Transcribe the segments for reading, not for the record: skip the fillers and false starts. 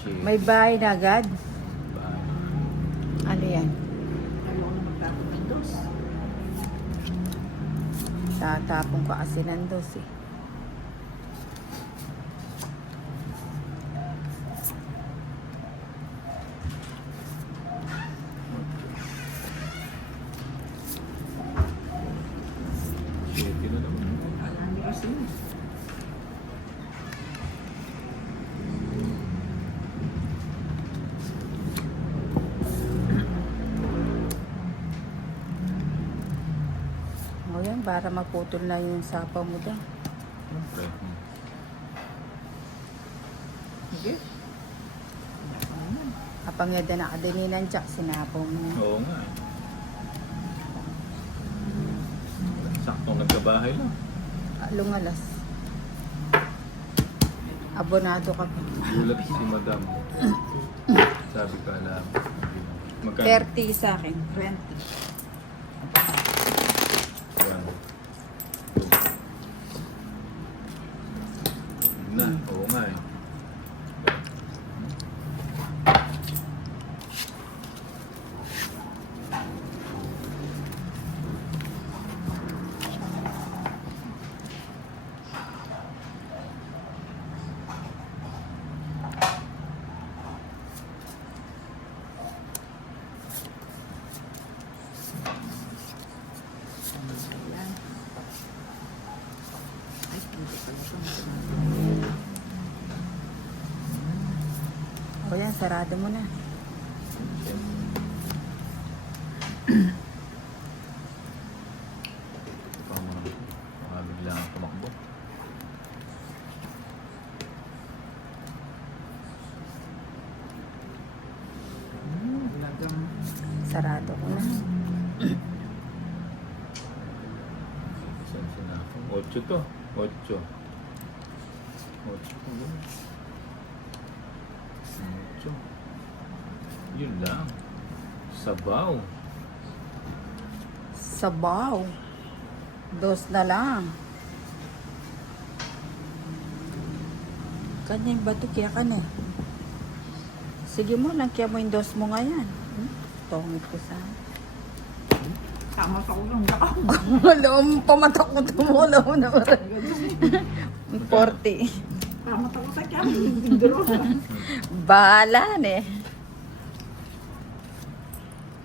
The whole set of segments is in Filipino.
Shit. May bahay na agad. Bahay. Ano yan? Ayaw ko na magtapon ng dos. Tatapon ko kasi ng dos eh. Shit, yun na naman. Alami kasi. O yan, para maputol na yung sapa mo daw. Siyempre. Sige. Kapag yada na kadininan tsak, sinapaw mo na. Oo nga eh. Saktong nagkabahay lang. Lungalas. Abonado ka pa. Gulat si madam. Sabi ka alam. Magkano? 30 sa akin. 20. One, two. Na, oo nga eh. Ayan. Ay, hindi pala siya. O yan, sarado mo na. Baka mga bigla ang tumakbo. Lagang. Sarado ko na. Saan na ako? 8 to. 8. 8 to yun. 8. Yun lang. Sabaw. Sabaw. Dos na lang. Kanya yung bato, kaya ka na. Sige mo lang, kaya mo yung dos mo nga yan. Tongit ko sa... Tama sa ulang daan. Alam, pamatak mo tumula mo na. 40. Tama ako sa kaya. Hindi dalawa. Bahala na eh.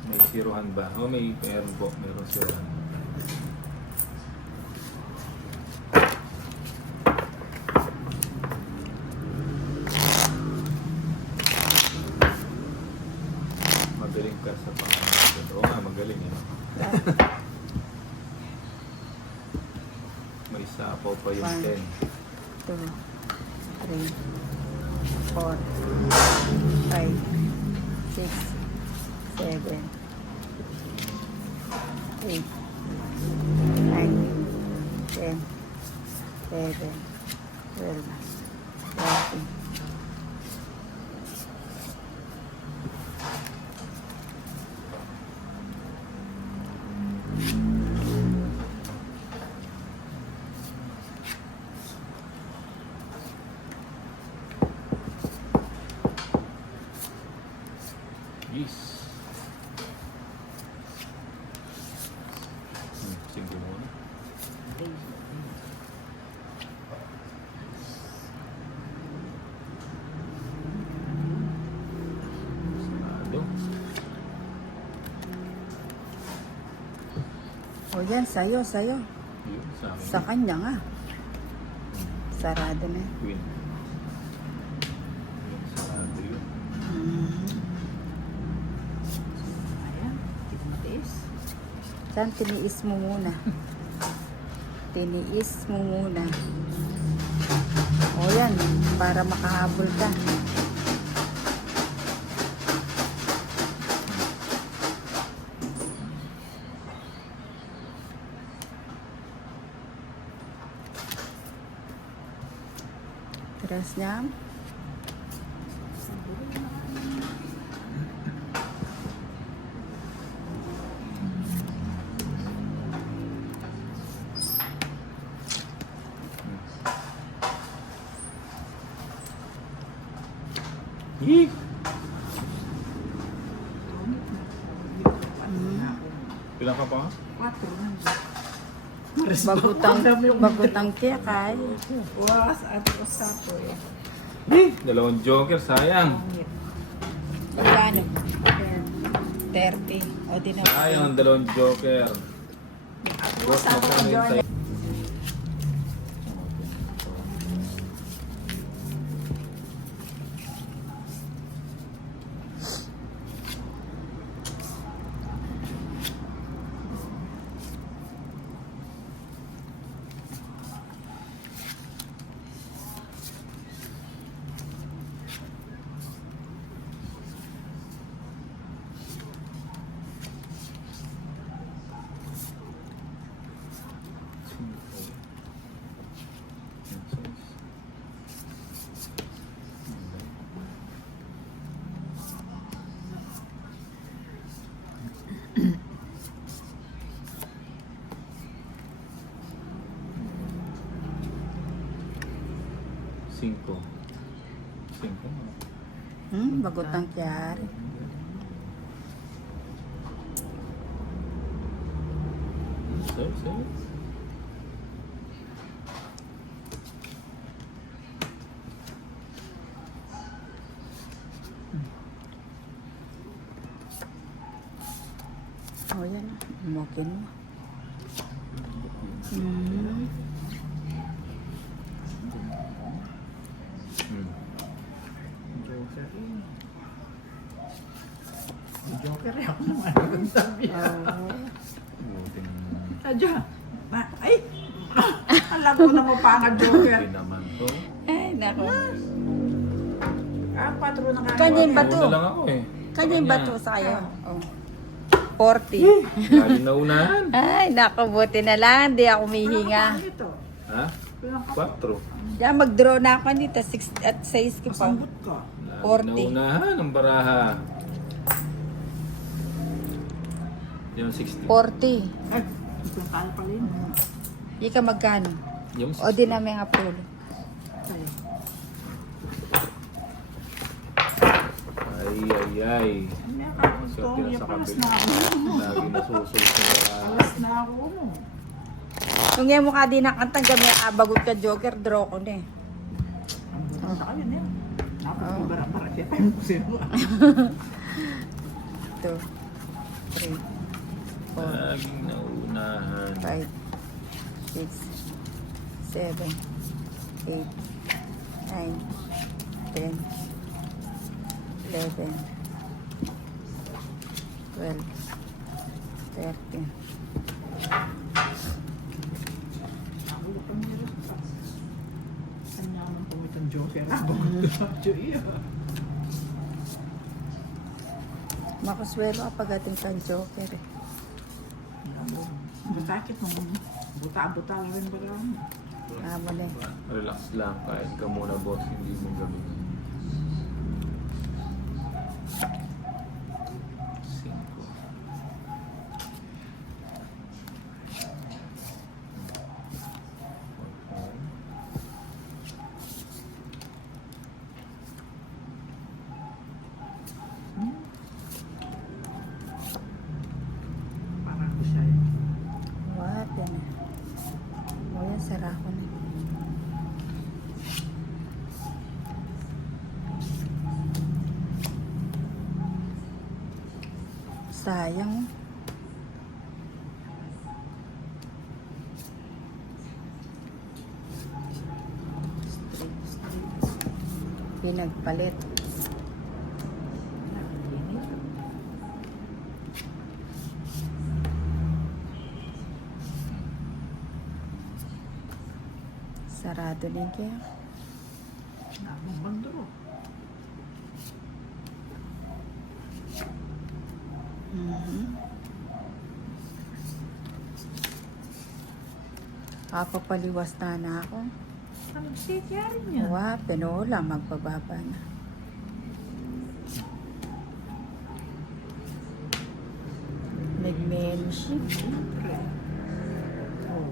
May siruhan ba? O may meron po. Meron siruhan. Magaling ka sa pangalan. Oo nga, magaling eh. May sapaw pa yung One. 10. 2, 3, 4, 5, 6, 7, 8, 9, 10, 11, 12, 13. Yes. Sige muna. Sarado. O yan, sa'yo, sa'yo. Yun, sa akin. Sa kanya nga. Sarado na. Queen. Yun, sarado yun. Ayan. Hindi ko matiis. Saan tiniis mo muna? Tiniis mo muna. O yan, para makahabol ka. Tres niya. Eh! Bilang ka pa? 4. Bagutang tiyak ay. Was at usapo eh. Dalawang joker, sayang. Magkano? 30. O di na. Sayang ang dalawang joker. Boss, magkano yung tayo? Cinco. Cinco. Bagutang tiyak. Sir, sir. O yan. Mokin mo. Hmm. Joker eh. Joker eh. Ako naman. Ang sabi. Buting. Sadya. Ay! Alam ko na mo pa nga Joker. Buti naman to. Ay, nako. Ah, 4 na nga. Kanya yung bato. Una lang ako eh. Kanya yung bato sa'yo. Oh. 40. Lagi na unahan. Ay, nako. Buti na lang. Di ako mihinga. Ito. Ha? Quatro. Diyan, mag-draw na ako dito. 6 at 6 ko pa. Pasambot ko. Lagi na unahan ang baraha. Yung 60. 40. Ay, isang kala pala yun. Di ka magkano? Yung O di namin nga pulo. Ay, ay. may akala ko Swerte na yung sa palas kabila. na ako. Lagi nasusunod sa baraha. Palas na ako. No? Kung ngayon mo ka din nakantang kami, bagot ka joker, draw ko na eh. Ang sa kanya niya. Napapabara-bara siya. Tayo ko sino. 2, 3, 4, Laging naunahan. 5, 6, 7, 8, 9, 10, 11, 12, 13. Ako yung pamira. Kanya ako ng pumitang Joker. Abang ko sa iya. Makuswelo kapag ating kan joker eh. Masakit nung buta-buta na rin ba lang. Tama na eh. Relax lang. Kain ka muna, boss. Hindi mo gabi. 5. Parang ko siya eh. What? Yan na. O yan, sara ko na. Sayang. Pinagpalit. Sarado din kaya. Nabang bandro. Papapaliwas na ako. Ang sitya rin niya. Wa, pinola, magpababa na. Nag-mention. Oh.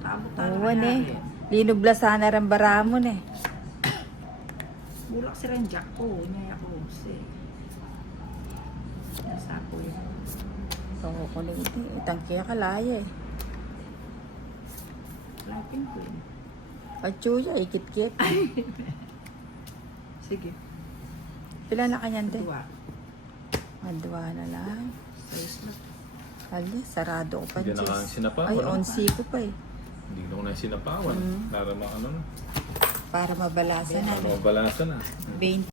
Tabot-tabot Oo, eh. Linubla sana rin baramon eh. Bulak si Renjak ko. Niya ako. Nasa ako yun. So, kunin ito. Itangkiya ka laya eh. Lapin ko yun. Pachuya, ikit-kit. Sige. Pila na kanyan din? Dua. Madwa na lang. Size na. Ali, sarado ko pa. Hindi na Jess. kang sinapawan, Ay, no? onsi ko pa eh. Hindi ko na sinapawan. Mm. Para ano na. Para mabalasan na. Para mabalasan na. 20.